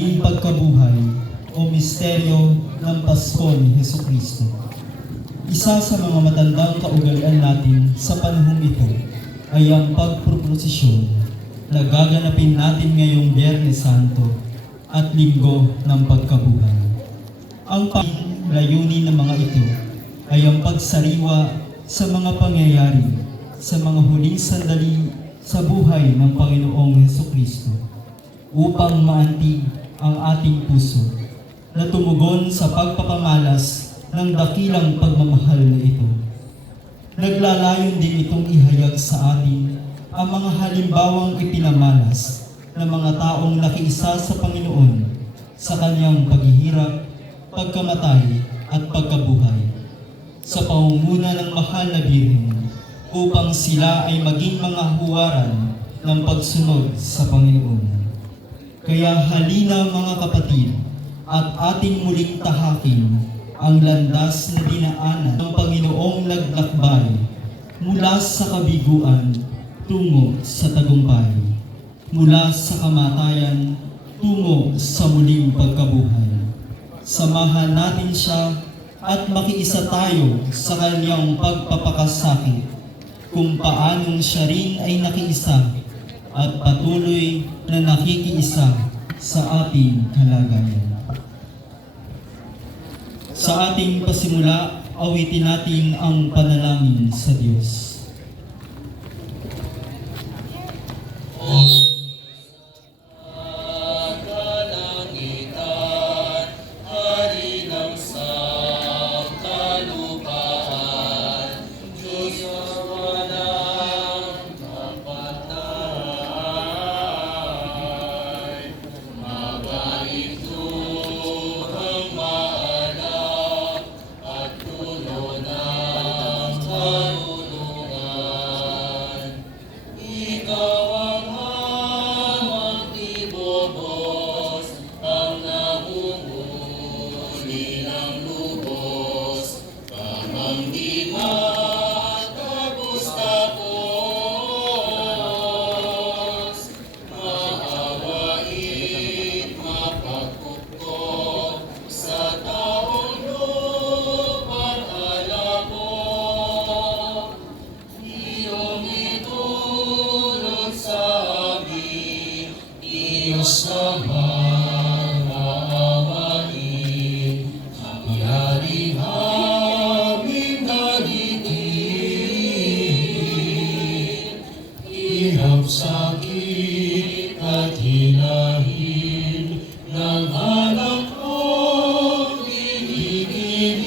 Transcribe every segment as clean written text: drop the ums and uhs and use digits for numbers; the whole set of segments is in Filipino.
Ang pagkabuhay o misteryo ng Pasko ni Hesukristo. Isa sa mga matandang kaugalian natin sa panahong ito ay ang pagproprosesyon na gaganapin natin ngayong Biyernes Santo at Linggo ng Pagkabuhay. Ang layunin ng mga ito ay ang pagsariwa sa mga pangyayari sa mga huling sandali sa buhay ng Panginoong Hesukristo upang maantig ang ating puso na tumugon sa pagpapamalas ng dakilang pagmamahal na ito. Naglalayon din itong ihayag sa atin ang mga halimbawang ipinamalas ng mga taong nakiisa sa Panginoon sa kanyang paghihirap, pagkamatay at pagkabuhay sa pangunguna ng mahal na Birhen upang sila ay maging mga huwaran ng pagsunod sa Panginoon. Kaya halina mga kapatid at ating muling tahakin ang landas na dinaanan ng Panginoong naglakbay mula sa kabiguan tungo sa tagumpay, mula sa kamatayan tungo sa muling pagkabuhay. Samahan natin siya at makiisa tayo sa kanyang pagpapakasakit kung paanong siya rin ay nakiisa at patuloy na nakikiisa sa ating kalagayan. Sa ating pasimula, awitin natin ang panalangin sa Diyos. Sakit at hinahin ng anak kong iniibig.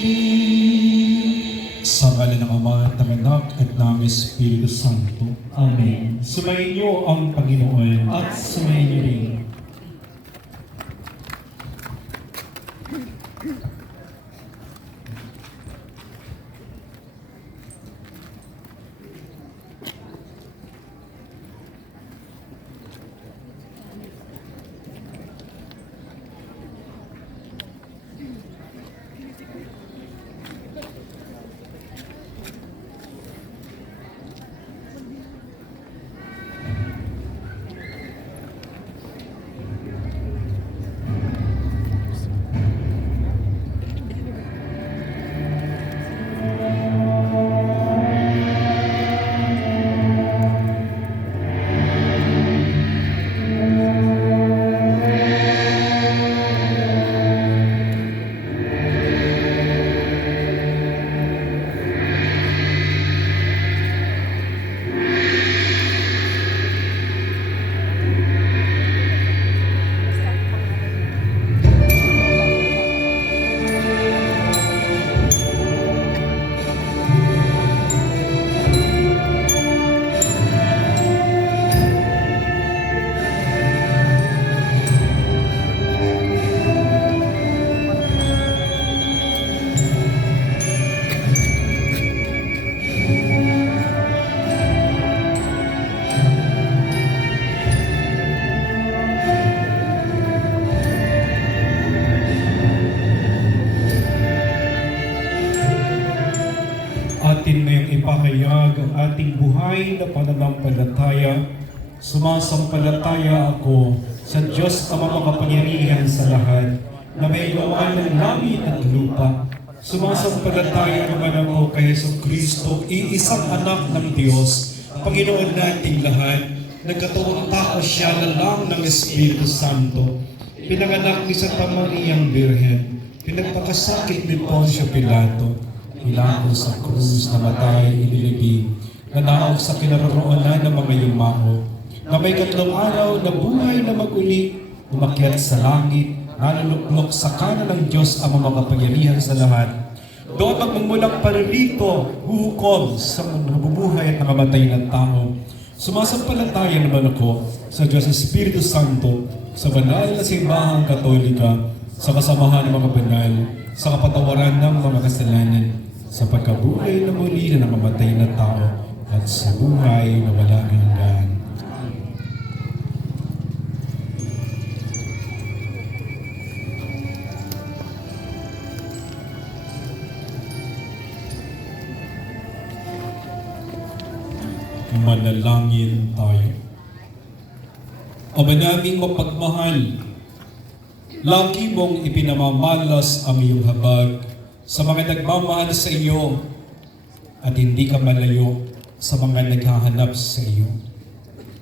Sa ngalan ng Ama at ng Anak at ng Espiritu Santo. Amen. Sumayin niyo ang Panginoon. At sumayin niyo rin. Atin ngayong ipahayag ang ating buhay na pananampalataya. Sumasampalataya ako sa Diyos Ama makapangyarihan na may gawa ng langit at lupa. Sumasampalataya naman ako kay Jesucristo, iisang anak ng Diyos, Panginoon nating lahat. Nagkatawang tao siya na lang ng Espiritu Santo. Pinanganak ni Santa Mariang Birhen. Pinagpakasakit ni Poncio Pilato. Ilako sa krus, namatay, inilibing. Nanaog sa kinaroroonan ng mga yumao. Na may 3 araw na buhay na mag-uli. Umakyat sa langit. Naluluklok sa kanan ng Diyos ang mga kapangyarihan sa lahat. Doon magmumulang paririto, huhukom sa nabubuhay at nakamatay ng tao. Sumasampalataya naman ako sa Diyos Espiritu Santo, sa banal na simbahang katolika, sa kasamahan ng mga banal, sa kapatawaran ng mga kasalanan, sa pagkabuhay na muli na nakamatay na tao, at sa buhay na walang hanggan. Manalangin tayo. Ama naming mapagmahal, lagi mong ipinamamalas ang iyong habag sa mga nagmamahal sa iyo at hindi ka malayo sa mga naghahanap sa iyo.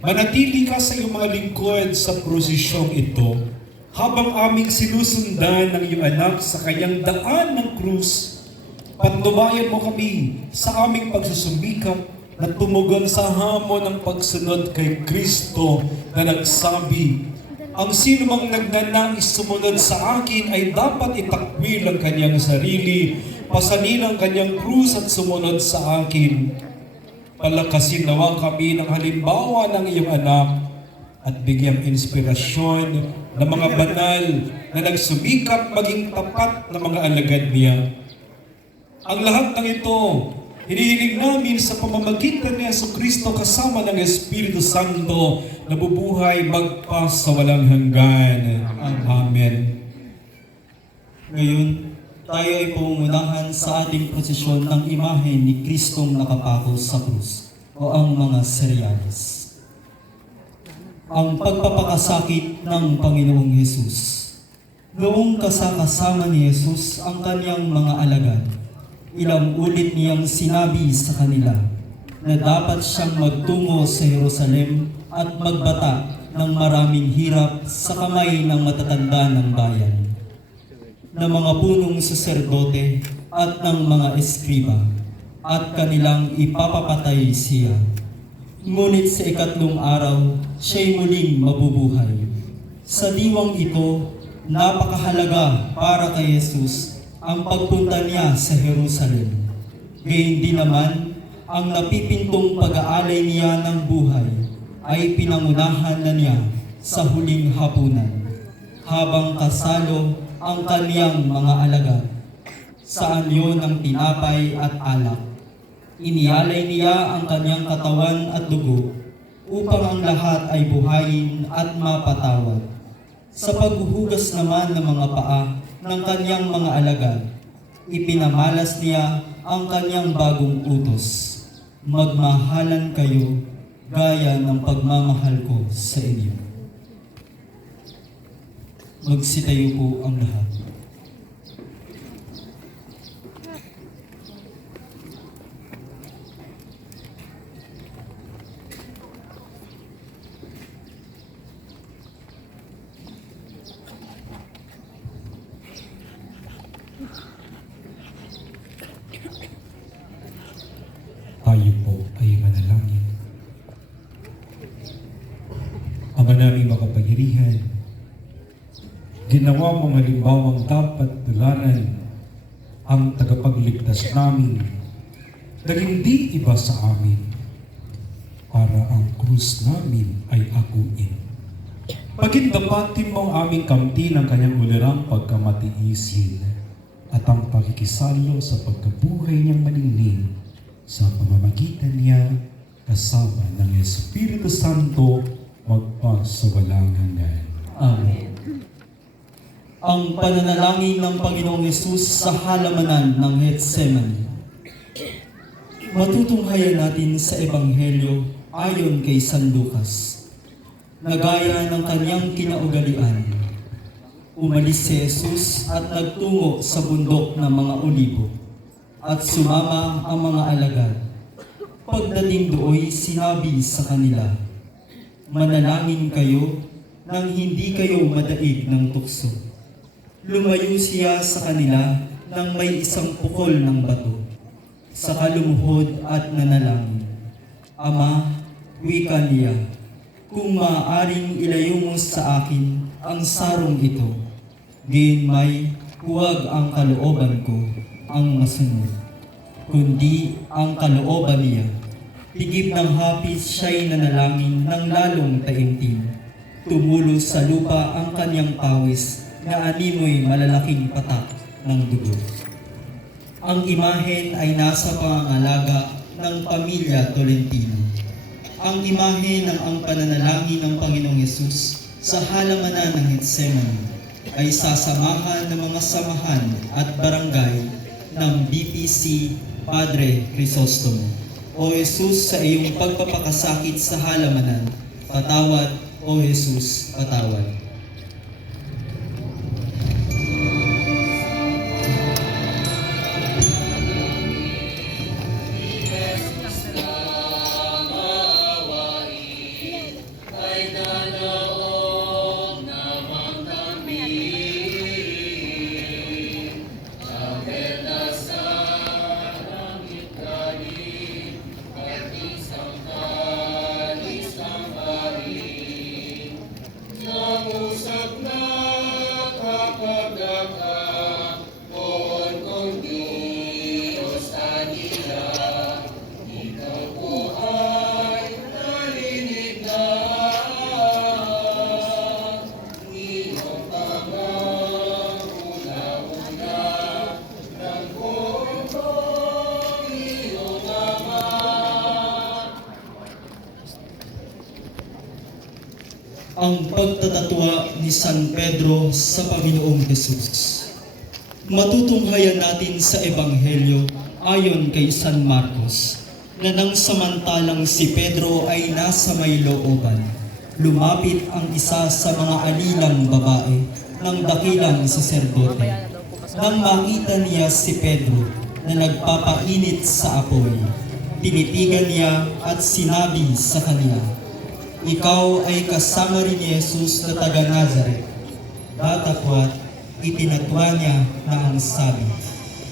Manatili ka sa iyong mga lingkod sa prosesyong ito habang aming sinusundan ng iyong anak sa kanyang daan ng krus. Patnubayan mo kami sa aming pagsusumikap na tumugon sa hamon ng pagsunod kay Kristo na nagsabi, ang sino mang nagnanais sumunod sa akin ay dapat itakwil ang kanyang sarili, pasanin ang kanyang krus at sumunod sa akin. Palakasin nawa kami ng halimbawa ng iyong anak at bigyang inspirasyon ng mga banal na nagsumikap maging tapat na mga alagad niya. Ang lahat ng ito, hinihiling namin sa pamamagitan ni Jesucristo kasama ng Espiritu Santo na bubuhay magpas sa walang hanggan. Amen. Ngayon, tayo ay pumungahan sa ating prosesyon ng imahe ni Kristong nakapako sa krus o ang mga seryales. Ang pagpapakasakit ng Panginoong Hesus. Noong kasama ni Hesus ang kanyang mga alagad, ilang ulit niyang sinabi sa kanila na dapat siyang magtungo sa Jerusalem at magbata ng maraming hirap sa kamay ng matatanda ng bayan, ng mga punong saserdote at ng mga eskriba, at kanilang ipapapatay siya. Ngunit sa 3 araw, siya'y muling mabubuhay. Sa diwang ito, napakahalaga para kay Jesus ang pagpunta niya sa Jerusalem. Gayun din naman, ang napipintong pag-aalay niya ng buhay ay pinangunahan na niya sa huling hapunan, habang kasalo ang kaniyang mga alagad sa anyo ng tinapay at alak. Inialay niya ang kanyang katawan at dugo upang ang lahat ay buhayin at mapatawad. Sa paghuhugas naman ng mga paa ng kanyang mga alagad, ipinamalas niya ang kanyang bagong utos. Magmahalan kayo gaya ng pagmamahal ko sa inyo. Magsitayo po ang lahat. Tayo po ay manalangin. Ama naming makapangyarihan, ginawa mong halimbawang dapat tularan ang tagapagligtas namin na hindi iba sa amin para ang krus namin ay akuin. Pagindapatin mo ang aming kamti ng kanyang ulirang pagkamatiisin at ang pakikisalo sa pagkabuhay niyang maningning sa pamamagitan niya kasama ng Espiritu Santo magpas sa walang hanggan. Amen. Ang pananalangin ng Panginoong Hesus sa halamanan ng Getsemani. Matutunghayan natin sa Ebanghelyo ayon kay San Lucas, na gaya ng kanyang kinaugalian. Umalis si Jesus at nagtungo sa bundok ng mga olibo at sumama ang mga alagad. Pagdating dooy, sinabi sa kanila, "Manalangin kayo nang hindi kayo madaig ng tukso." Lumayo siya sa kanila nang may isang pukol ng bato. Saka lumuhod at nanalangin. "Ama," wika niya, "kung maaaring ilayo mo sa akin ang sarong ito, gayunmay huwag ang kalooban ko ang masunod, kundi ang kalooban niya." Tigib ng hapis siya'y nanalangin ng lalong taimtim. Tumulo sa lupa ang kanyang pawis na animoy malalaking patak ng dugo. Ang imahen ay nasa pangangalaga ng pamilya Tolentino. Ang imahe ng ang pananalangin ng Panginoong Yesus sa halamanan ng Getsemani ay sasamahan ng mga samahan at barangay ng BPC Padre Crisostomo. O Jesus, sa iyong pagpapakasakit sa halamanan, patawad, O Jesus, patawad. Ang pagtatatwa ni San Pedro sa Panginoong Jesus. Matutunghayan natin sa Ebanghelyo ayon kay San Marcos na nang samantalang si Pedro ay nasa may looban, lumapit ang isa sa mga alilang babae ng dakilang saserdote. Nang makita niya si Pedro na nagpapainit sa apoy, tinitigan niya at sinabi sa kanya, "Ikaw ay kasama rin ni Jesus na taga Nazaret." Datapwat, itinatwa niya na ang sabi,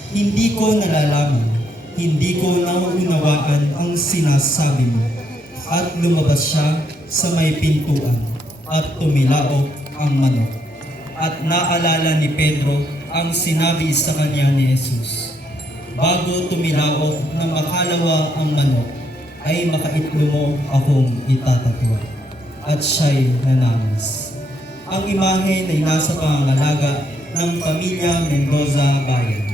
"Hindi ko nalalaman, hindi ko nauunawaan ang sinasabi mo." At lumabas siya sa may pintuan at tumilaok ang manok. At naalala ni Pedro ang sinabi sa kanya ni Jesus, "Bago tumilaok na makalawa ang manok, ay makaitlo mo akong itatatwa." At siya'y nanamis. Ang imahe ay nasa pangangalaga ng pamilya Mendoza Bayan.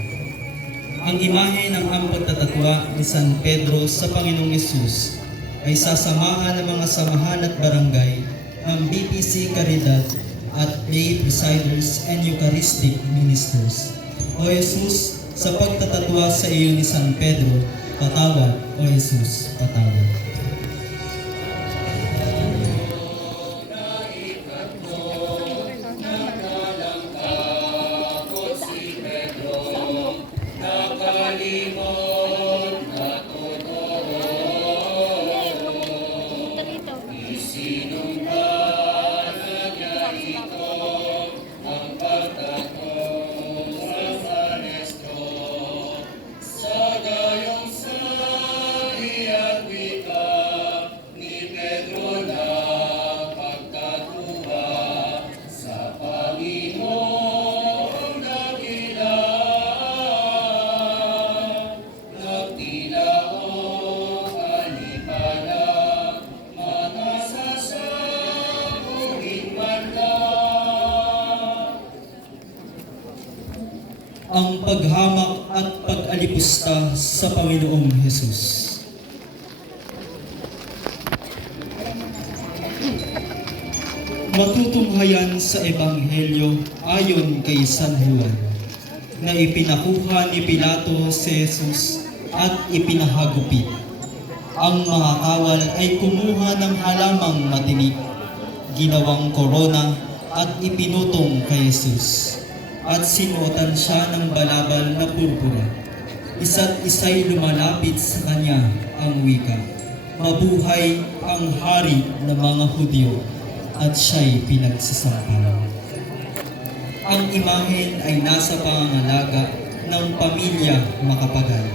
Ang imahe ng ang pagtatatwa ni San Pedro sa Panginoong Yesus ay sasamahan ng mga samahan at barangay ng BPC Caridad at lay presiders and Eucharistic ministers. O Jesus, sa pagtatatwa sa iyo ni San Pedro, patawad, O Jesus, patawad. Ang paghamak at pag-alipusta sa Panginoong Hesus. Matutunghayan sa Ebanghelyo ayon kay San Juan na ipinakuha ni Pilato si Jesus at ipinahagupit. Ang mga kawal ay kumuha ng halamang matinik, ginawang korona at ipinutong kay Jesus. At sinuotan siya ng balabal na purpura. Isa't isa'y lumalapit sa kanya ang wika, "Mabuhay ang hari ng mga Hudyo," at siya'y pinagsasampal. Ang imahen ay nasa pangangalaga ng pamilya makapagal.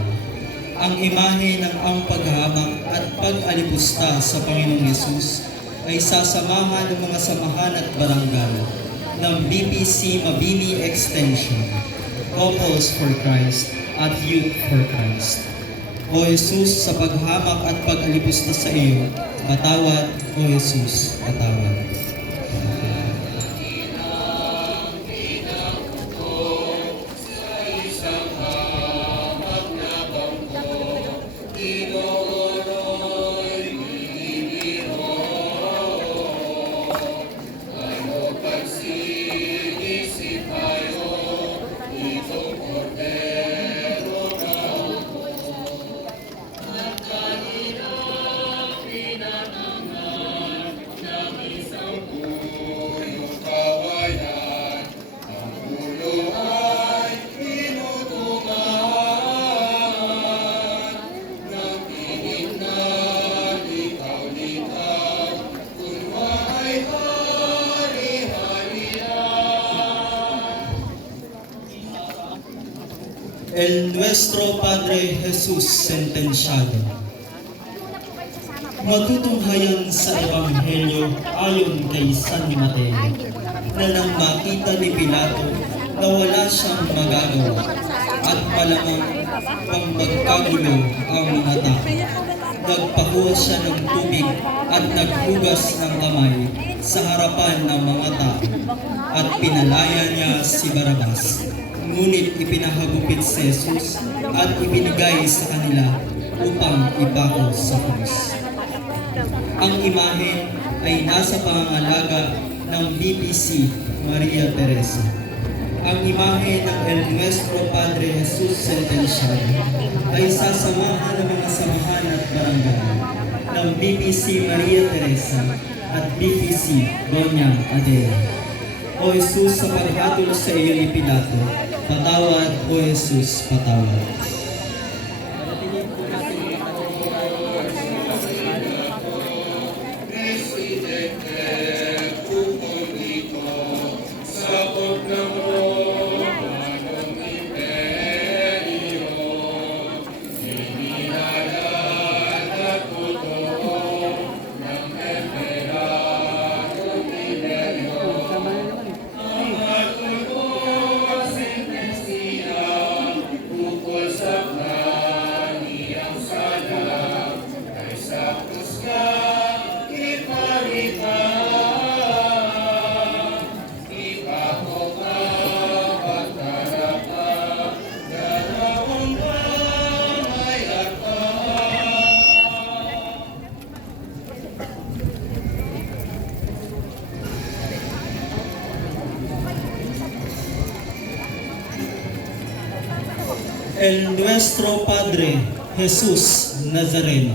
Ang imahe ng ang paghahamak at pag-alipusta sa Panginoong Yesus ay sasamahan ng mga samahan at barangay ng BPC Mabini Extension, Couples for Christ at Youth for Christ. O Jesus, sa paghamak at pag-alipusta sa iyo, patawad. O Jesus, patawad. El Nuestro Padre Jesus Sentenciado. Matutunghayan sa Ebanghelyo ayon kay San Mateo, na nang makita ni Pilato na wala siyang magagawa at malamang pambagkagulo ang mga tao, nagpakuha siya ng tubig at naghugas ng kamay sa harapan ng mga tao at pinalaya niya si Barabas. Ngunit ipinahagupit si Jesus at ibinigay sa kanila upang ipako sa krus. Ang imahe ay nasa pangangalaga ng BPC Maria Teresa. Ang imahe ng El Nuestro Padre Jesus Sentenciado ay sasamahan ng mga samahan at barangay ng BPC Maria Teresa at BPC Doña Adela. O Jesus, sa paghatol sa iyo ni Pilato, patawad. O Jesus, patawad. El Nuestro Padre Jesus Nazareno.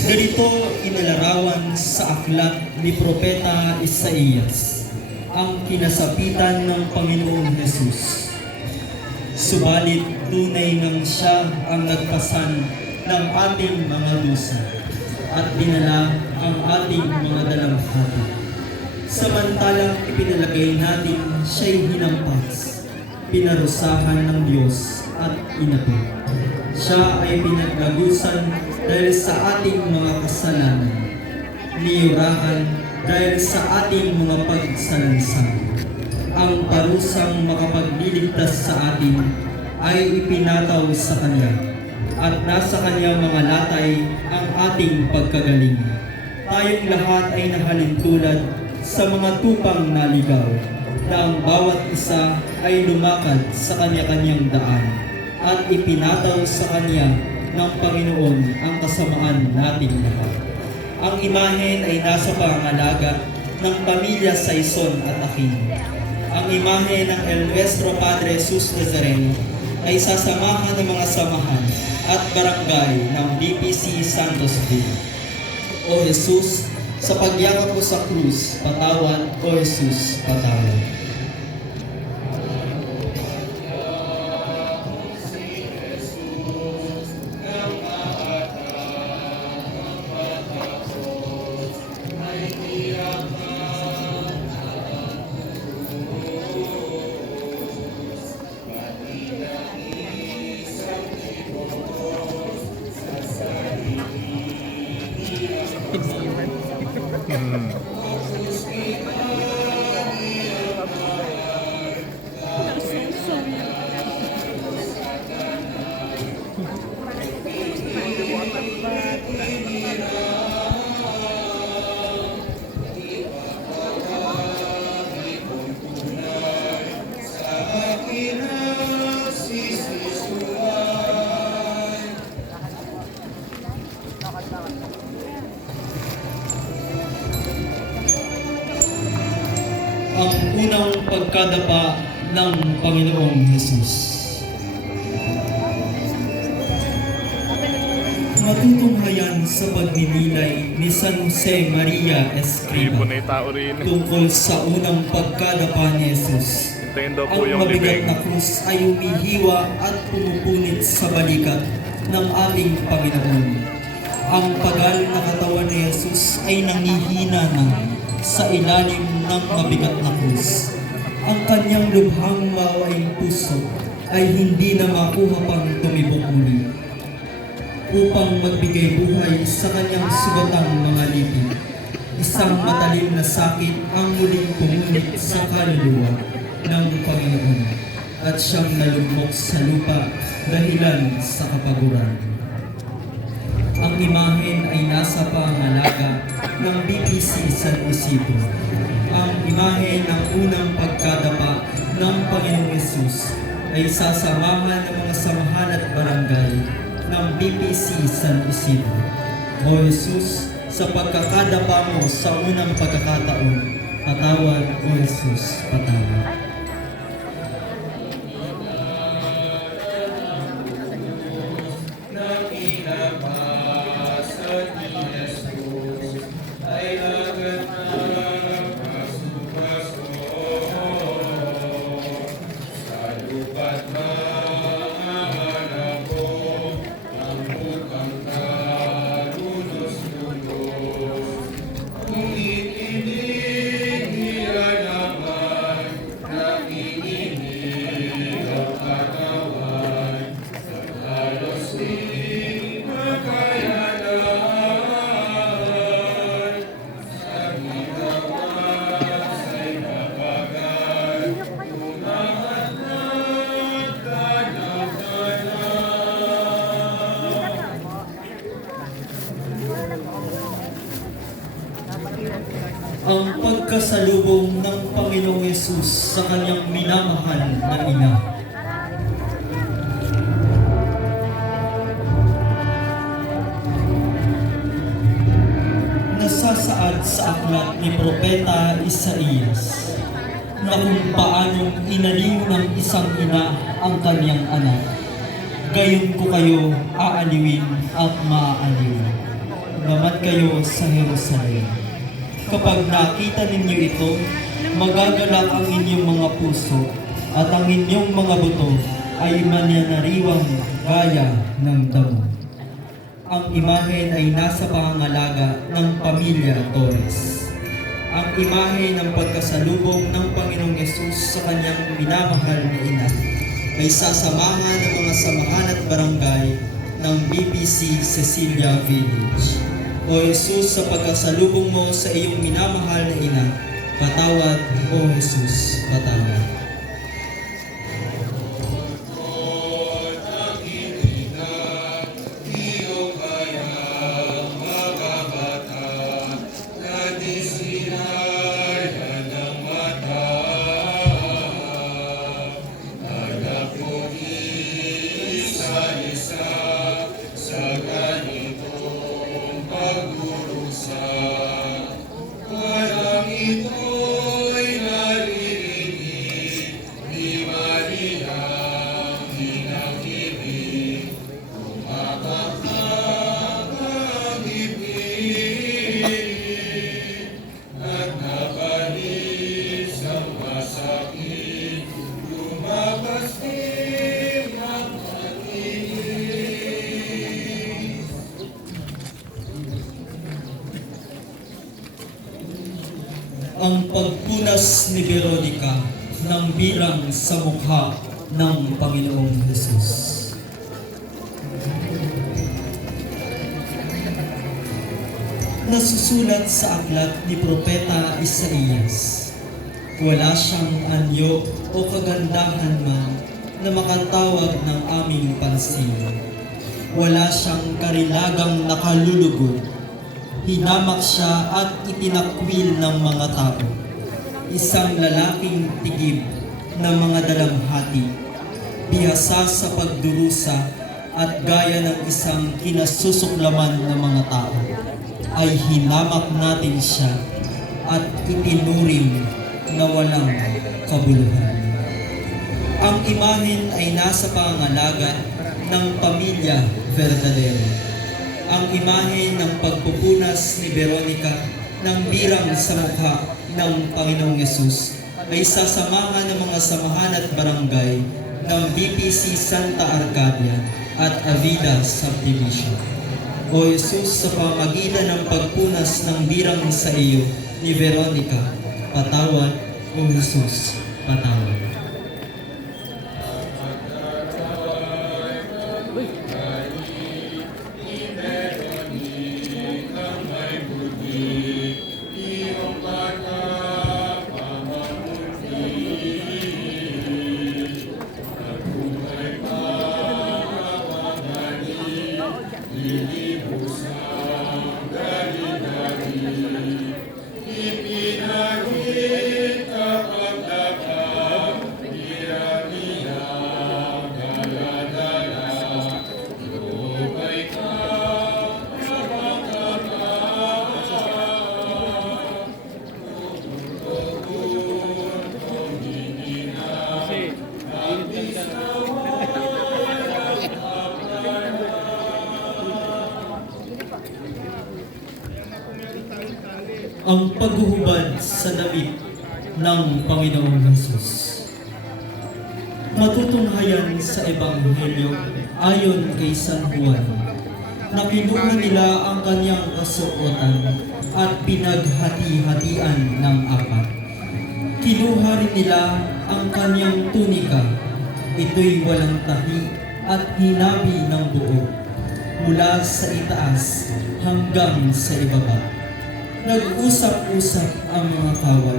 Ganito inalarawan sa aklat ni Propeta Isaías ang kinasapitan ng Panginoong Jesus. Subalit tunay ngang siya ang nagpasan ng ating mga dusa at dinala ang ating mga dalamhati. Samantalang ipinalagay natin siya'y hinampas, pinarusahan ng Diyos at inapi. Siya ay pinaglagusan dahil sa ating mga kasalanan, niyurahan dahil sa ating mga pagsalansan. Ang parusang makapagliligtas sa atin ay ipinataw sa Kanya, at nasa Kanyang mga latay ang ating pagkagaling. Tayong lahat ay nahalintulad sa mga tupang naligaw, na ang bawat isa ay lumakad sa kanya-kanyang daan at ipinataw sa Kanya ng Panginoon ang kasamaan nating lahat. Ang imahen ay nasa pangangalaga ng pamilya Saison at Aquino. Ang imahe ng El Nuestro Padre Jesus Nazareno ay sasamahan ng mga samahan at barangay ng BPC Santos Ville. O Jesus, Sa pagyakap ko sa krus, patawad, O Jesus, patawad. Ang unang pagkadapa ng Panginoong Hesus. Matutunghayan sa pagninilay ni San Jose Maria Escriba Ibon ay tao rin. tungkol sa unang pagkadapa ni Jesus. Hintayin daw po Ang yung mabigat libing. na krus ay umihiwa at pumupunit sa balikat ng aming Panginoon. Ang pagal na katawan ni Jesus ay nangihina na sa ilalim ng mabigat na krus. Ang kanyang lubhang maawaing puso ay hindi na makuha pang tumibok muli upang magbigay buhay sa kanyang sugatang mga libing. Isang matalim na sakit ang muling pumunit sa kaluluwa ng Panginoon at siyang nalugmok sa lupa dahilan sa kapaguran. Ang imahen ay nasa pangalaga ng BPC San Isidro. Ang imahe ng unang pagkadapa ng Panginoong Hesus ay sasamahan ng mga samahan at barangay ng BPC San Isidro. O Jesus, sa pagkakadapa mo sa unang pagkakataon, patawad, O Jesus, patawad. Ang pagkasalubong ng Panginoong Hesus sa kanyang minamahal na ina. Nasasaad sa aklat ni Propeta Isaías na kung paanong inaliw ng isang ina ang kanyang anak, gayon ko kayo aaliwin at maaaliw. Gamat kayo sa Jerusalem. Kapag nakita ninyo ito, magagalak ang inyong mga puso at ang inyong mga buto ay mananariwang gaya ng damo. Ang imahen ay nasa pangangalaga ng pamilya Torres. Ang imahe ng pagkasalubong ng Panginoong Yesus sa kanyang minamahal na ina ay sasamahan ng mga samahan at barangay ng BPC Cecilia Village. O Jesus, sa pagkasalubong mo sa iyong minamahal na ina, patawad, O Jesus, patawad. ang pagpunas ni Veronica ng birang sa mukha ng Panginoong Hesus. Nasusulat sa aklat ni Propeta Isaías, wala siyang anyo o kagandahan man na makatawag ng aming pansin. Wala siyang karilagang nakalulugod. Hinamak siya at itinakwil ng mga tao. Isang lalaking tigib ng mga dalamhati, bihasa sa pagdurusa at gaya ng isang kinasusuklaman ng mga tao, ay hinamak natin siya at itinuring na walang kabuluhan. Ang imahen ay nasa pangangalaga ng pamilya Verdadero. Ang imahe ng pagpupunas ni Veronica ng birang sa mukha ng Panginoong Yesus ay sasamahan ng mga samahan at barangay ng BPC Santa Arcadia at Avida Subdivision. O Yesus, sa pamagitan ng pagpunas ng birang sa iyo ni Veronica, patawad. O Yesus, patawad. Ang paghuhubad sa damit ng Panginoong Hesus. Matutunghayan sa Ebanghelyo ayon kay San Juan, na kinuha nila ang kanyang kasuotan at pinaghati-hatian ng apat. Kinuha rin nila ang kanyang tunika, ito'y walang tahi at hinabi ng buo, mula sa itaas hanggang sa ibaba. Nag-usap-usap ang mga kawal.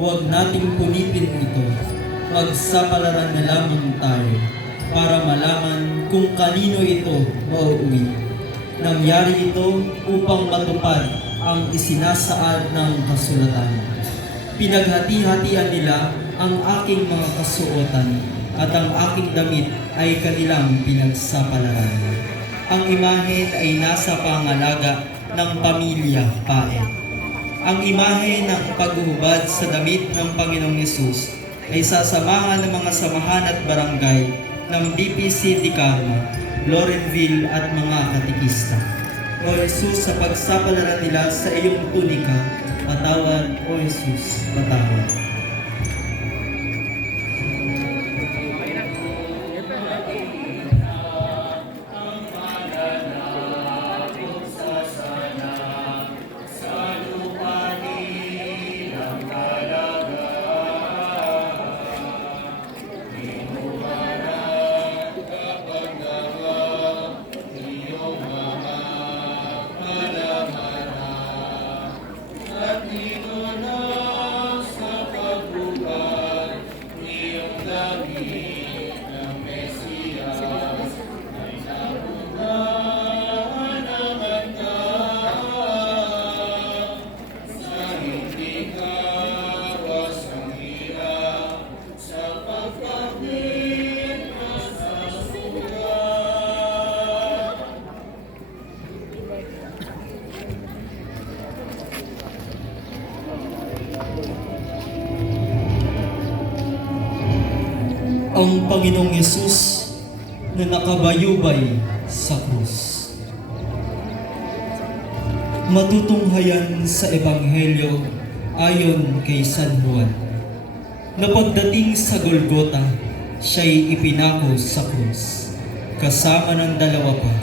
Huwag nating punipin ito. Magsapalaran na lamang tayo para malaman kung kanino ito mauuwi. Nangyari ito upang matupad ang isinasaad ng kasulatan. Pinaghati-hatian nila ang aking mga kasuotan at ang aking damit ay kanilang pinagsapalaran. Ang imahen ay nasa pangalaga ng pamilya Paet. Ang imahe ng paghuhubad sa damit ng Panginoong Yesus ay sasamahan ng mga samahan at barangay ng BPC Di Carmo, Lorenville at mga katikista. O Jesus, sa pagsapalaran nila sa iyong tunika, patawad. O Jesus, patawad. Ang Panginoong Yesus na nakabayubay sa krus. Matutunghayan sa Ebanghelyo ayon kay San Juan, na pagdating sa Golgota, siya'y ipinako sa krus, kasama ng dalawa pa,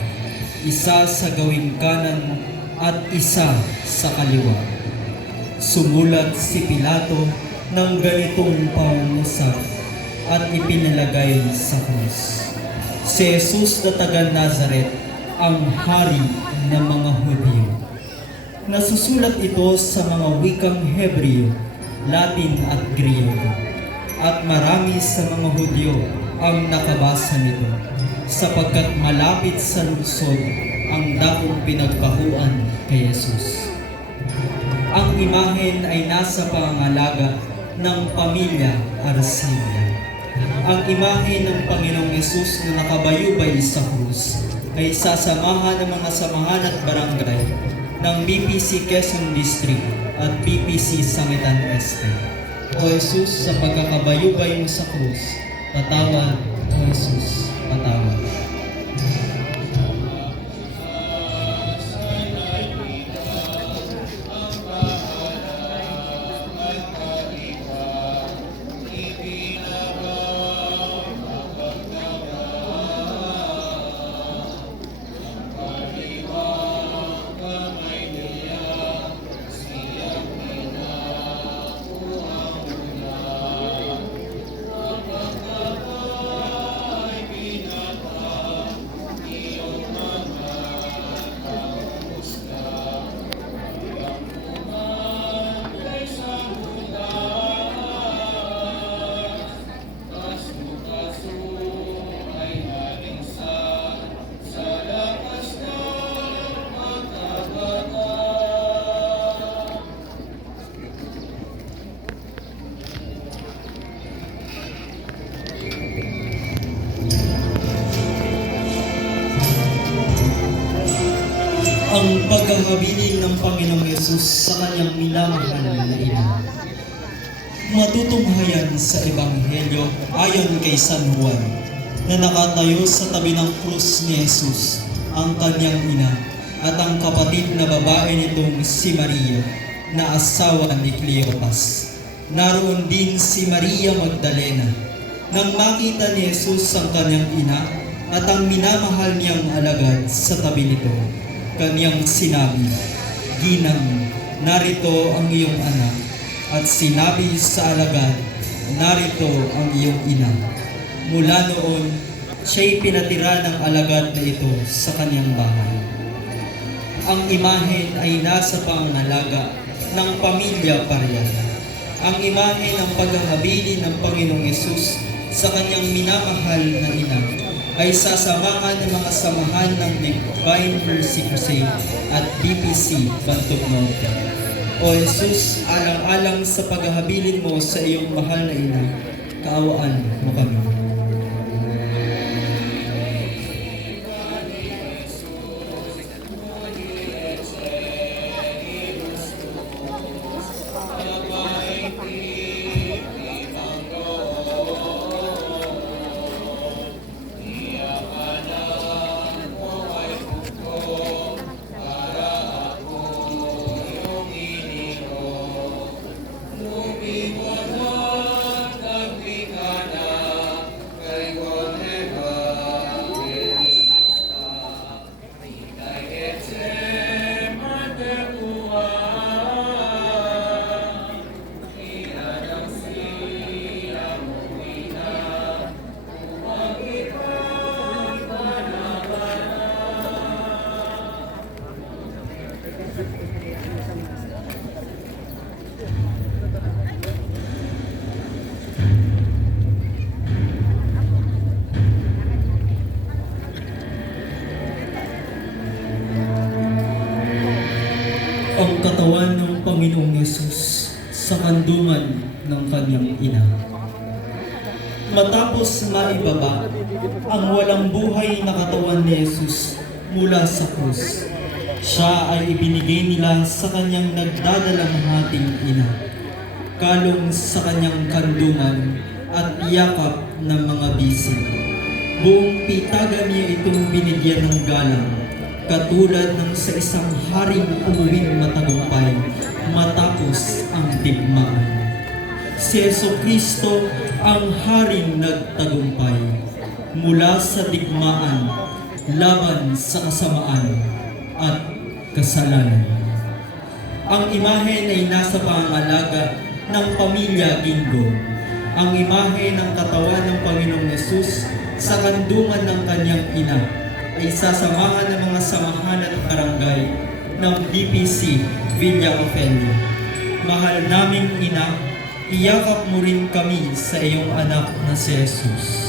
isa sa gawing kanan at isa sa kaliwa. Sumulat si Pilato ng ganitong pangungusap at ipinalagay sa krus. Si Jesus na taga Nazaret, ang hari ng mga Hudyo. Nasusulat ito sa mga wikang Hebreo, Latin at Griego. At marami sa mga Hudyo ang nakabasa nito, sapagkat malapit sa lungsod ang dakong pinagpakuan kay Jesus. Ang imahen ay nasa pangangalaga ng pamilya Arcilla. Ang imahe ng Panginoong Yesus na nakabayubay sa krus ay sasamahan ng mga samahan at barangay ng BPC Quezon District at BPC Sangitan Este. O Jesus, sa pagkakabayubay mo sa krus, patawad, O Jesus, patawad. Ang paghahabilin ng Panginoong Yesus sa kanyang minamahal na ina. Matutunghayan sa Ebanghelyo ayon kay San Juan, na nakatayo sa tabi ng krus ni Jesus ang kanyang ina at ang kapatid na babae nitong si Maria na asawa ni Cleopas. Naroon din si Maria Magdalena. Nang makita ni Jesus ang kanyang ina at ang minamahal niyang alagad sa tabi nito, kanyang sinabi, "Ginang, narito ang iyong anak." At sinabi sa alagad, "Narito ang iyong ina." Mula noon, siya'y pinatira ng alagad na ito sa kanyang bahay. Ang imahen ay nasa pangangalaga ng pamilya Parian. Ang imahen ng paghahabilin ng Panginoong Yesus sa kanyang minamahal na ina ay sasamahan ng mga samahan ng Divine Mercy Crusade at BPC Bantog Norte. O Jesus, alang-alang sa paghahabilin mo sa iyong mahal na ina, kaawaan mo kami. Ang katawan ng Panginoong Yesus sa kandungan ng kanyang ina. Matapos maibaba ang walang buhay na katawan ni Yesus mula sa krus, siya ay ibinigay nila sa kanyang nagdadalang hating ina, kalong sa kanyang kandungan at yakap ng mga bisig. Buong pitagan niya itong binigyan ng galang, katulad ng sa isang haring umuwing matagumpay matapos ang digmaan. Si Jesucristo ang haring nagtagumpay mula sa digmaan laban sa kasamaan at kasalanan. Ang imahen ay nasa pangangalaga ng pamilya Gingo. Ang imahe ng katawan ng Panginoong Yesus sa kandungan ng kanyang ina ay sasamahan ng mga samahan at barangay ng BPC Villa Ofelia. Mahal naming ina, iyakap mo rin kami sa iyong anak na si Jesus.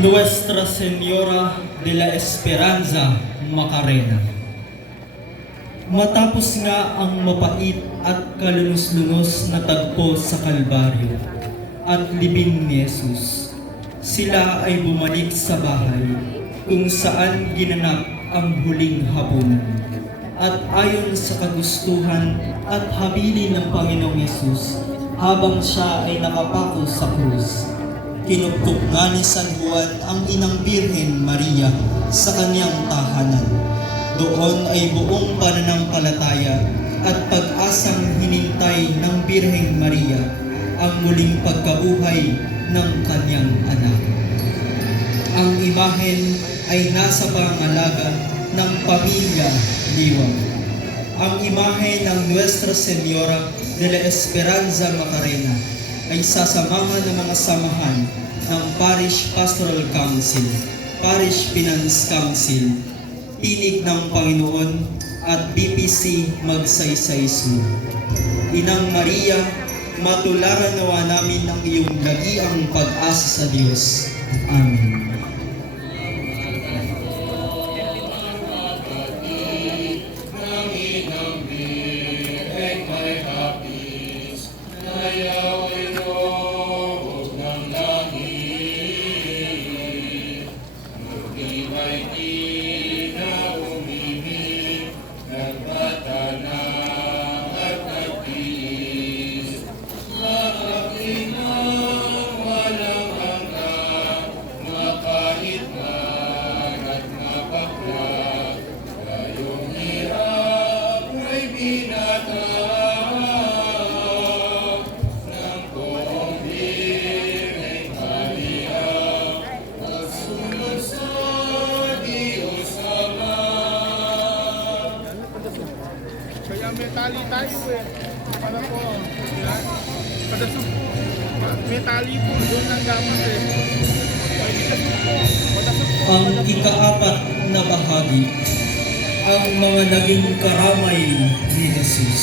Nuestra Señora de la Esperanza, Macarena. Matapos nga ang mapait at kalunos-lunos na tagpo sa Kalbaryo at libing ni Jesus, sila ay bumalik sa bahay kung saan ginanap ang huling hapunan. At ayon sa kagustuhan at habilin ng Panginoong Yesus, habang siya ay nakapako sa krus, kinupkop nga ni San Juan ang inang Birhen Maria sa kanyang tahanan. Doon ay buong pananampalataya at pag-asang hinintay ng Birhen Maria ang muling pagkabuhay ng kanyang anak. Ang imahen ay nasa pangalaga ng pamilya Liwag. Ang imahe ng Nuestra Señora de la Esperanza Macarena ay sasamahan ng mga samahan ng Parish Pastoral Council, Parish Finance Council, Tinig ng Panginoon at BPC Magsaysay Sur. Inang Maria, matularan nawa namin ang iyong lagiang pag-asa sa Diyos. Amen. Kaya may tali tayo eh. Para po, yan. Padasok po. May tali po doon ang dapat eh. May padasok po. Padasok po. Ang ikaapat na bahagi, ang mga naging karamay ni Jesus.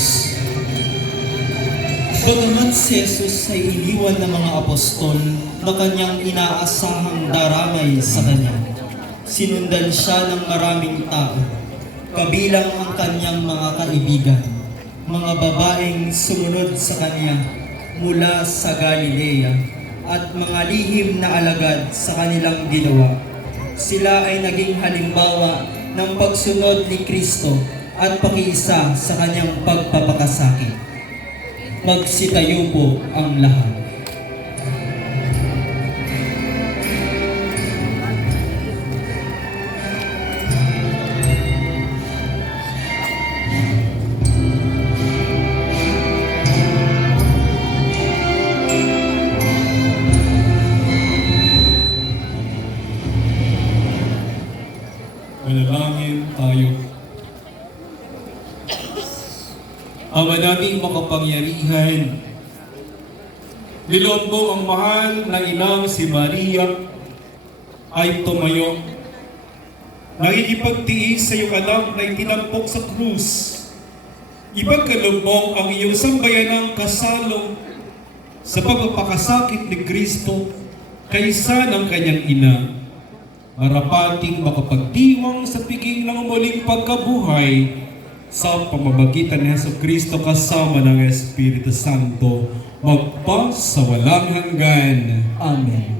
Bagamat si Jesus ay iniwan ng mga apostol na kanyang inaasahang daramay sa kanya, sinundan siya ng maraming tao, kabilang ang kanyang mga kaibigan, mga babaeng sumunod sa kanya mula sa Galilea at mga lihim na alagad sa kanilang ginawa. Sila ay naging halimbawa ng pagsunod ni Kristo at pakiisa sa kanyang pagpapakasakit. Magsitayo po ang lahat. Manalangin tayo. Ama naming makapangyarihan, Nilombong ang mahal na inang si Maria ay tumayo. Nakikipagtiis sa iyong anak na itinampok sa krus. Ipagkalubong ang iyong sambayanang kasalo sa pagpapakasakit ni Kristo kaysa ng kanyang ina. Marapating makapagdiwang sa piging ng muling pagkabuhay sa pamamagitan ni Jesucristo kasama ng Espiritu Santo, magpa sa walang hanggan. Amen.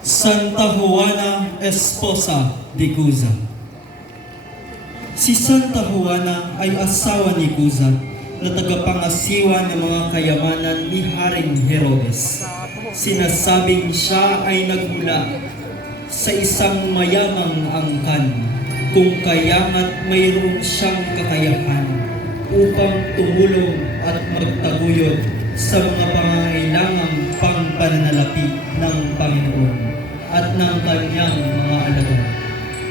Santa Juana, Esposa de Cuza. Si Santa Juana ay asawa ni Cuza na tagapangasiwa ng mga kayamanan ni Haring Herodes. Sinasabing siya ay nagmula sa isang mayamang angkan, kung kaya't mayroon siyang kakayahan upang tumulong at magtaguyod sa mga pangangailangang pangpananalapi ng Panginoon at ng kanyang mga alagad.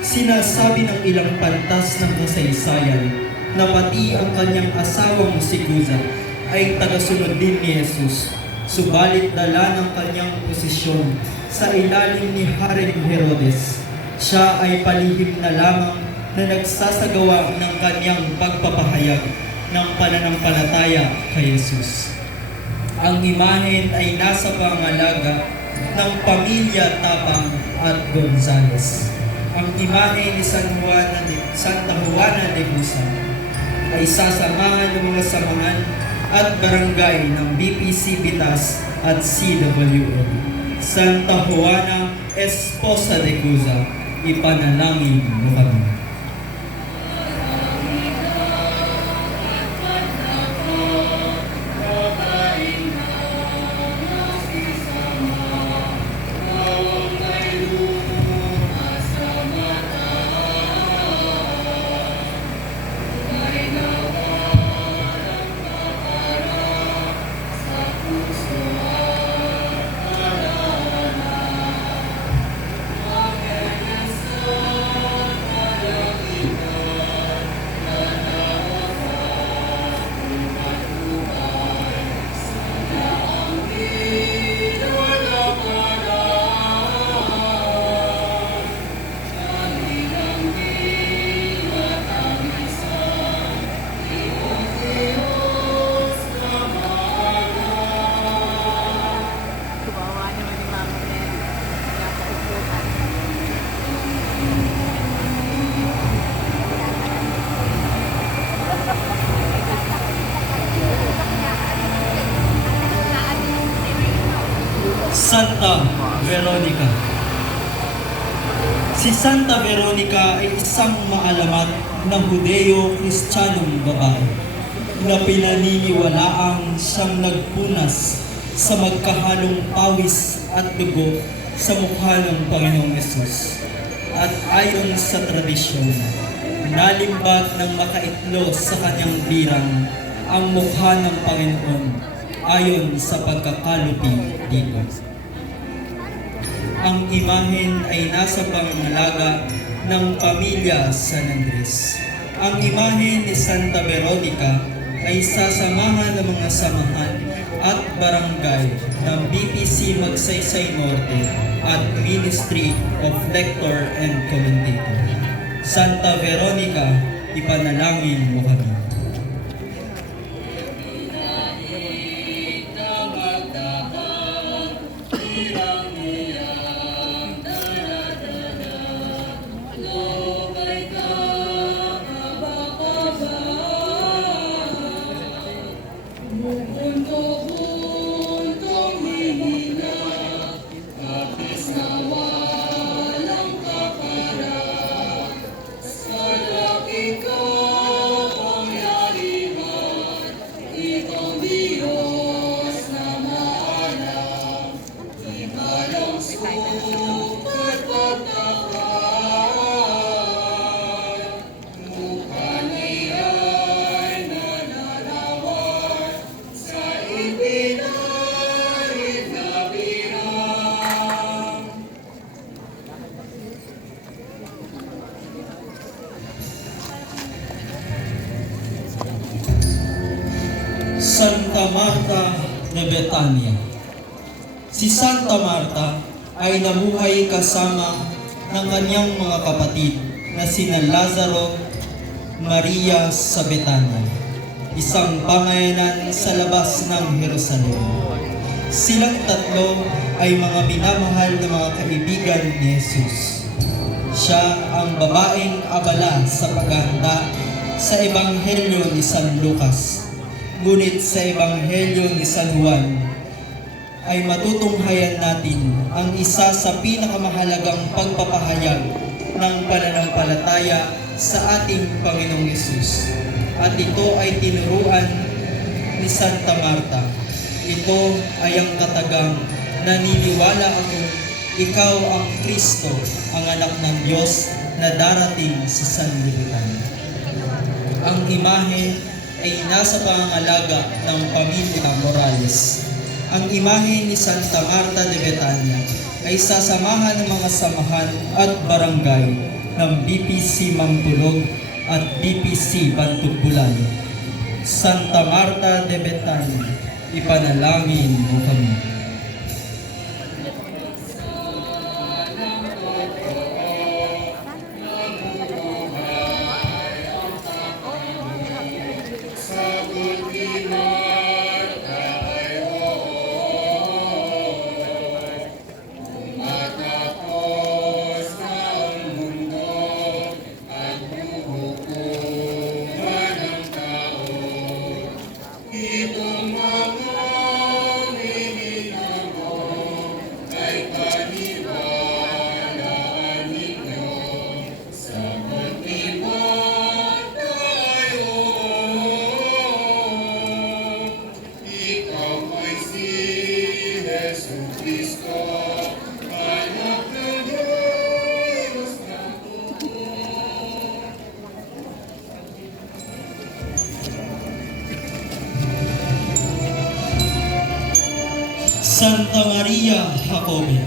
Sinasabi ng ilang pantas ng kasaysayan na pati ang kanyang asawang si Cuza ay tagasunod din ni Jesus, subalit dala ng kanyang posisyon sa ilalim ni Haring Herodes. Siya ay palihim na lamang na nagsasagawa ng kanyang pagpapahayag ng pananampalataya kay Jesus. Ang imahen ay nasa pangalaga ng pamilya Tapang at Gonzales. Ang imahe ni Santa Juana de Cuza ay sasamahan ng mga samahan at barangay ng BPC Bitas at CWO. Santa Juana, Esposa de Cuza, ipanalangin mo kami. Santa Veronica. Si Santa Veronica ay isang maalamat na Hudeo-Kristiyanong babae na pinaniniwalaang siyang nagpunas sa magkahalong pawis at dugo sa mukha ng Panginoong Yesus. At ayon sa tradisyon, nalimbat ng makaitlo sa kanyang birang ang mukha ng Panginoon ayon sa pagkakalupi dito. Ang imahen ay nasa pangangalaga ng pamilya San Andres. Ang imahen ni Santa Veronica ay sasamahan ng mga samahan at barangay ng BPC Magsaysay Norte at Ministry of Lector and Commentator. Santa Veronica, ipanalangin mo kami. Ikaw, Marta de Betania. Si Santa Marta ay nabuhay kasama ng kanyang mga kapatid na sina Lazaro, Maria sa Betania, isang pangayanan sa labas ng Jerusalem. Silang tatlo ay mga minamahal na mga kaibigan ni Jesus. Siya ang babaeng abala sa paghahanda sa Ebanghelyo ni San Lucas. Ngunit sa Ebanghelyo ni San Juan ay matutunghayan natin ang isa sa pinakamahalagang pagpapahayag ng pananampalataya sa ating Panginoong Yesus. At ito ay tinuruan ni Santa Marta. Ito ay ang katagang naniniwala ako, ikaw ang Kristo, ang anak ng Diyos na darating sa sanlibutan. Ang imahe ay nasa pangangalaga ng pamilya Morales. Ang imahe ni Santa Marta de Betania ay sasamahan ng mga samahan at barangay ng BPC Mampulog at BPC Bantugbulan. Santa Marta de Betania, ipanalangin mo kami. Santa Maria Jacobe.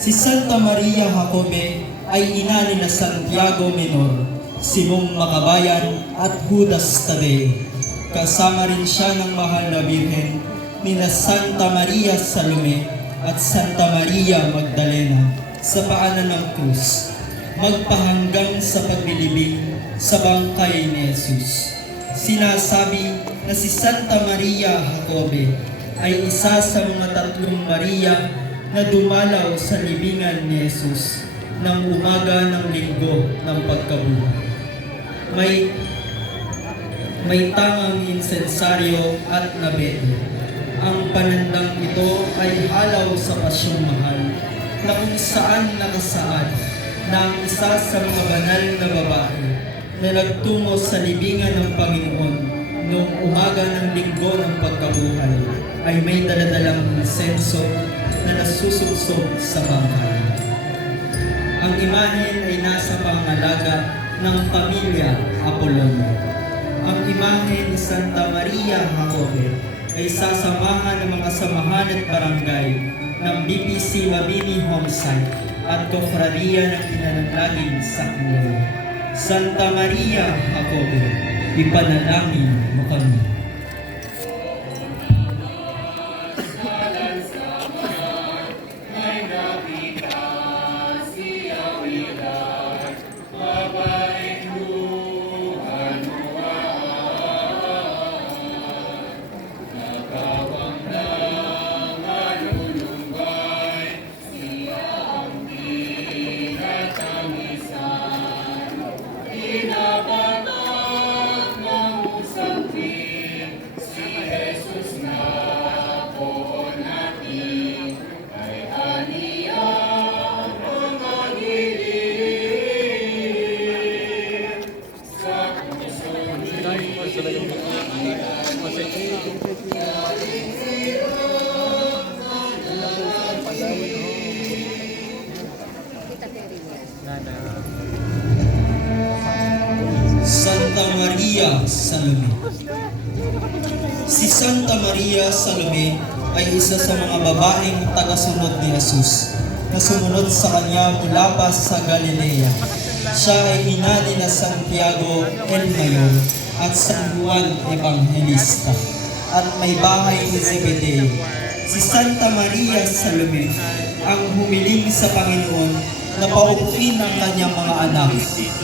Si Santa Maria Jacobe ay ina nila Santiago Menor, Simong Makabayan at Judas Tadeo. Kasama rin siya ng mahal na birhen nila Santa Maria Salome at Santa Maria Magdalena sa paanan ng krus, magpahanggang sa paglilibing sa bangkay ni Jesus. Sinasabi na si Santa Maria Jacobe ay isa sa mga tatlong Maria na dumalaw sa libingan ni Jesus ng umaga ng linggo ng pagkabuhay. May tangang insensaryo at nabete. Ang panandang ito ay halaw sa pasyong mahal na kung saan nakasaad na ang isa sa mga banal na babae na nagtungo sa libingan ng Panginoon noong umaga ng linggo ng pagkabuhay ay may daladalang insenso na nasusuksok sa bangkay. Ang imahen ay nasa pangalaga ng pamilya Apolonio. Ang imahe ni Santa Maria Jacobe ay sasamahan ng mga samahan at barangay ng BPC Mabini Homesite at Kofradia ng Pinanalangin sa Kumulo. Santa Maria Jacobe, ipanalangin mo kami. Santa Maria Salome. Si Santa Maria Salome ay isa sa mga babaeng tagasunod ni Jesus na sumunod sa kanya mula pa sa Galilea. Siya ay ina nila Santiago el Mayor at San Juan Evangelista at may bahay ni Zebedeo. Si Santa Maria Salome ang humiling sa Panginoon na paupuin ang kanyang mga anak,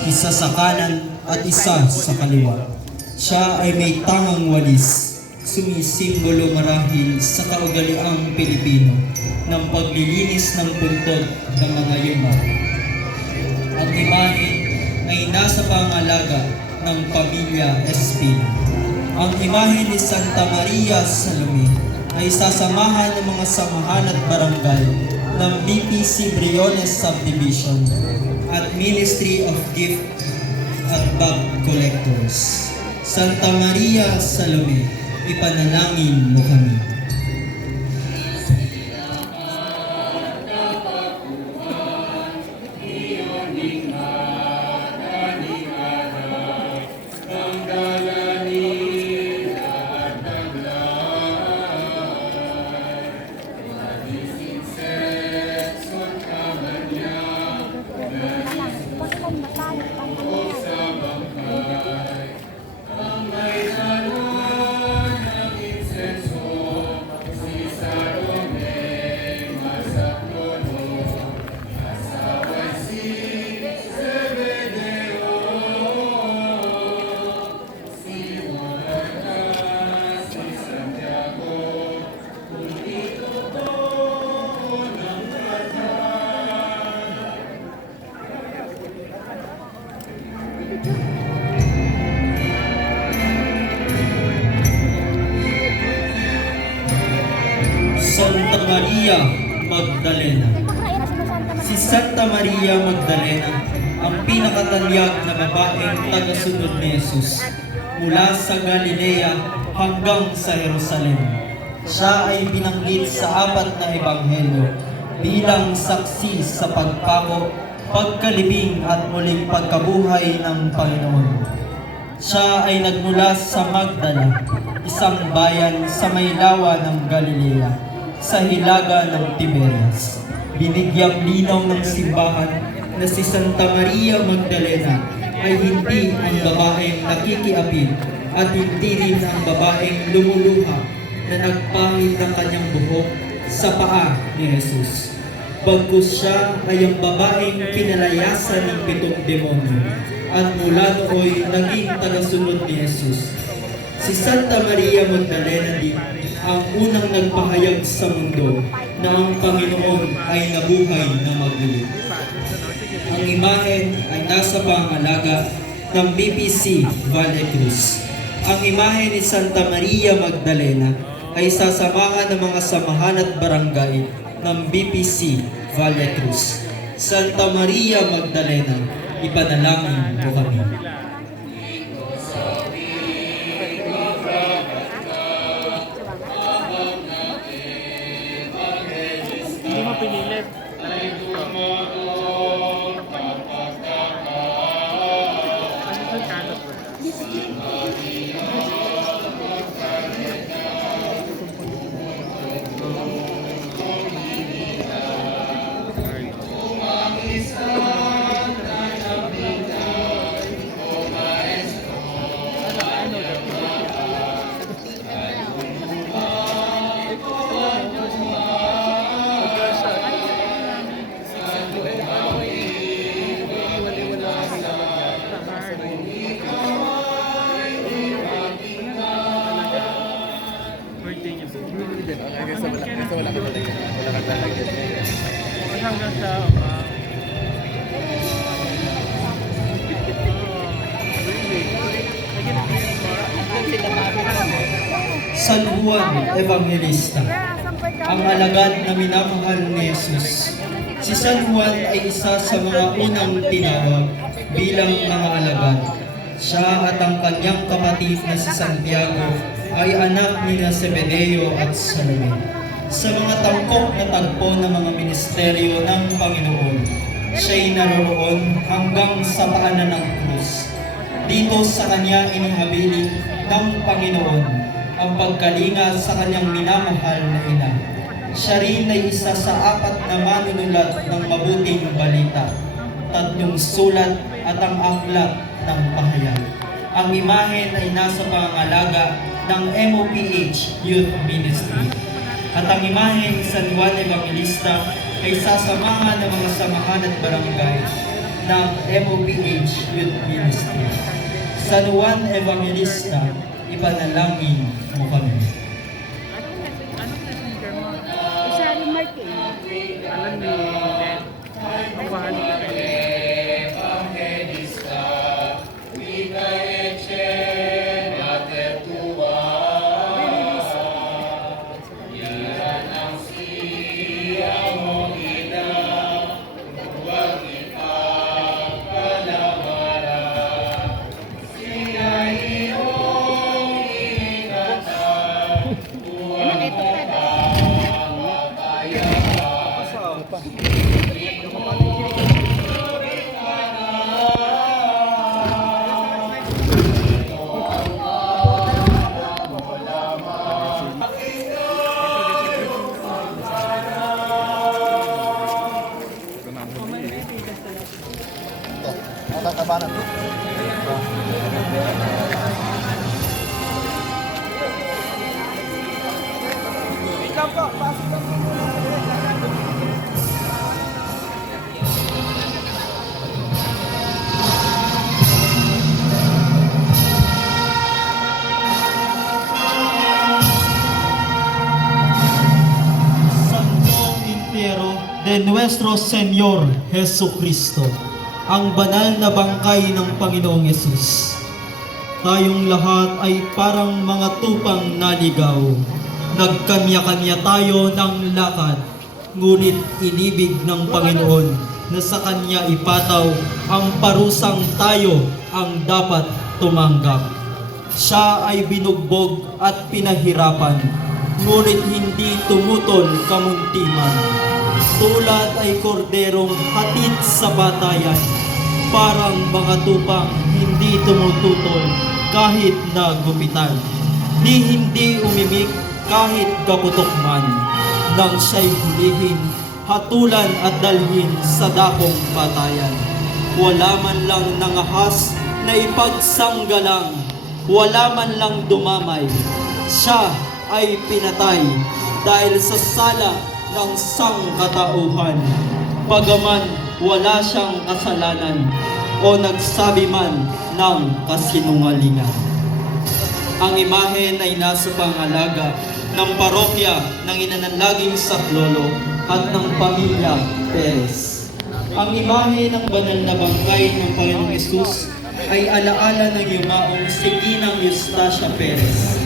isa sa kanan at isa sa kaliwa. Siya ay may tangang walis, sumisimbolo marahil sa kaugaliang Pilipino ng paglilinis ng puntod ng mga yuma. Ang imahe ay nasa pangalaga ng pamilya Espino. Ang imahe ni Santa Maria Salome ay sasamahan ng mga samahan at barangay ng BPC Briones Subdivision at Ministry of Gift at Bag Collectors. Santa Maria Salome, ipanalangin mo kami. Santa Maria Magdalena. Si Santa Maria Magdalena ang pinakatanyag na babaeng tagasunod ni Jesus mula sa Galilea hanggang sa Jerusalem. Siya ay binanggit sa 4 na ebanghelyo bilang saksi sa pagpako, pagkalibing at muling pagkabuhay ng Panginoon. Siya ay nagmula sa Magdala, isang bayan sa may lawa ng Galilea, sa hilaga ng Tiberias. Binigyang linaw ng simbahan na si Santa Maria Magdalena ay hindi ang babaeng nakikiapid at hindi rin ang babaeng lumuluha na nagpahid ng kanyang buhok sa paa ni Jesus. Bagkus siya ay ang babaeng pinalayasan ng 7 demonyo at mula nooy naging tagasunod ni Jesus. Si Santa Maria Magdalena din ang unang nagpahayag sa mundo na ang Panginoon ay nabuhay na maguli. Ang imahe ay nasa pangalaga ng BPC Valle Cruz. Ang imahe ni Santa Maria Magdalena ay sasamahan ng mga samahan at barangay ng BPC Valle Cruz. Santa Maria Magdalena, ipanalangin mo kami. Hindi mo pinilit. Hanggang sa San Juan Evangelista, ang alagad na minamahal ni Jesus. Si San Juan ay isa sa mga unang tinawag bilang mga alagad. Siya at ang kanyang kapatid na si Santiago ay anak ni Zebedeo at Salome. Sa mga tampok na tagpo ng mga ministeryo ng Panginoon, siya'y naroroon hanggang sa paanan ng krus. Dito sa kanya inihabilin ng Panginoon ang pagkalinga sa kanyang minamahal na ina. Siya rin ay isa sa 4 na manunulat ng mabuting balita, 3 sulat at ang aklat ng pahayag. Ang imahen ay nasa pangalaga ng MOPH Youth Ministry. At ang imahe ni San Juan Evangelista ay sasamahan ng mga samahan at barangay ng MOPH Youth Ministry. San Juan Evangelista, ipanalangin mo kami. Isari Martin. Alam ni Len, pagwahali ka pala. Santo Entierro de Nuestro Señor Jesucristo, ang banal na bangkay ng Panginoong Yesus. Tayong lahat ay parang mga tupang naligaw. Nagkanya-kanya tayo ng lakad, ngunit inibig ng Panginoon na sa Kanya ipataw ang parusang tayo ang dapat tumanggap. Siya ay binugbog at pinahirapan, ngunit hindi tumutol kamuntiman. Tulad ay korderong hatid sa batayan, parang mga tupang hindi tumututol kahit nagupitan. Hindi umimik kahit kaputok man, nang siya'y hulihin, hatulan at dalhin sa dakong batayan. Wala man lang nangahas na ipagsanggalang, wala man lang dumamay. Siya ay pinatay dahil sa sala ng sangkatauhan. Bagaman wala siyang kasalanan o nagsabi man ng kasinungalingan. Ang imahen ay nasa pangalaga ng parokya ng Inanalaging Saklolo at ng pamilya Perez. Ang imahe ng banal na bangkay ng Panginoong Yesus ay alaala ng yumaong si Ginang Eustacia Perez.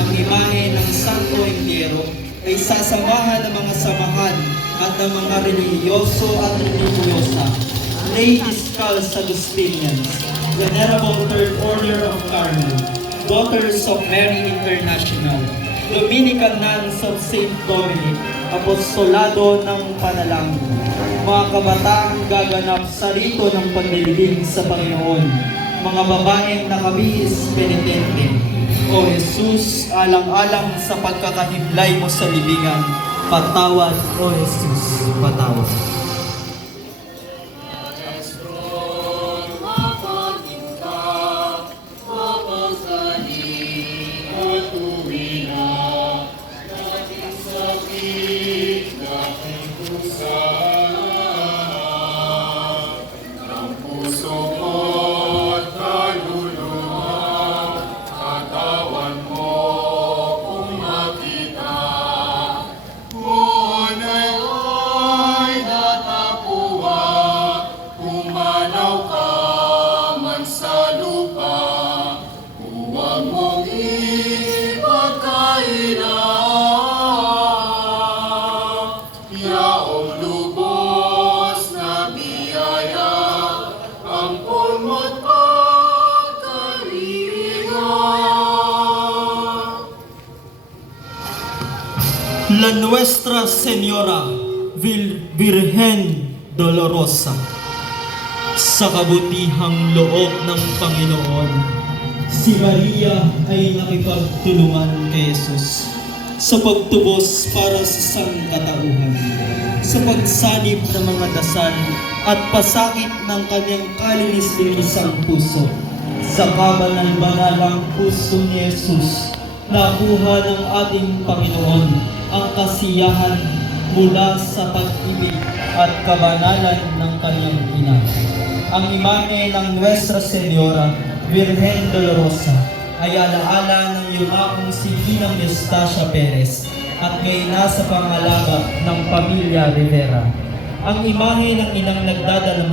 Ang imahe ng Santo Entierro ay sasamahan ng mga samahan at ng mga relihiyoso at religyosa, lay Discalced Agustinians, Venerable Third Order of Carmel, Daughters of Mary International, Dominican Nuns of St. Dominic, Apostolado ng Panalangin, mga kabataang gaganap sa rito ng paglilibing sa Panginoon, mga babaeng nakabihis penitente. O Jesus, alang-alang sa pagkakahiblay mo sa libingan, patawad, O Jesus, patawad. La Nuestra Señora Virgen Dolorosa, sa kabutihang loob ng Panginoon, si Maria ay nakipagtulungan kay Jesus sa pagtubos para sa sangkatauhan, sa pagsanib ng mga dasal at pasakit ng kanyang kalinis-linisang puso. Sa kabanal-banalang puso ni Jesus, nakuha ng ating Panginoon ang kasiyahan mula sa pag-ibig at kabanalan ng kanyang ina. Ang imahe ng Nuestra Señora Virgen Dolorosa ay alaala ng yumakong si Ginang Estacia Perez at ngayon nasa pangalaga ng pamilya Rivera. Ang imahe ng inang nagdadalamhati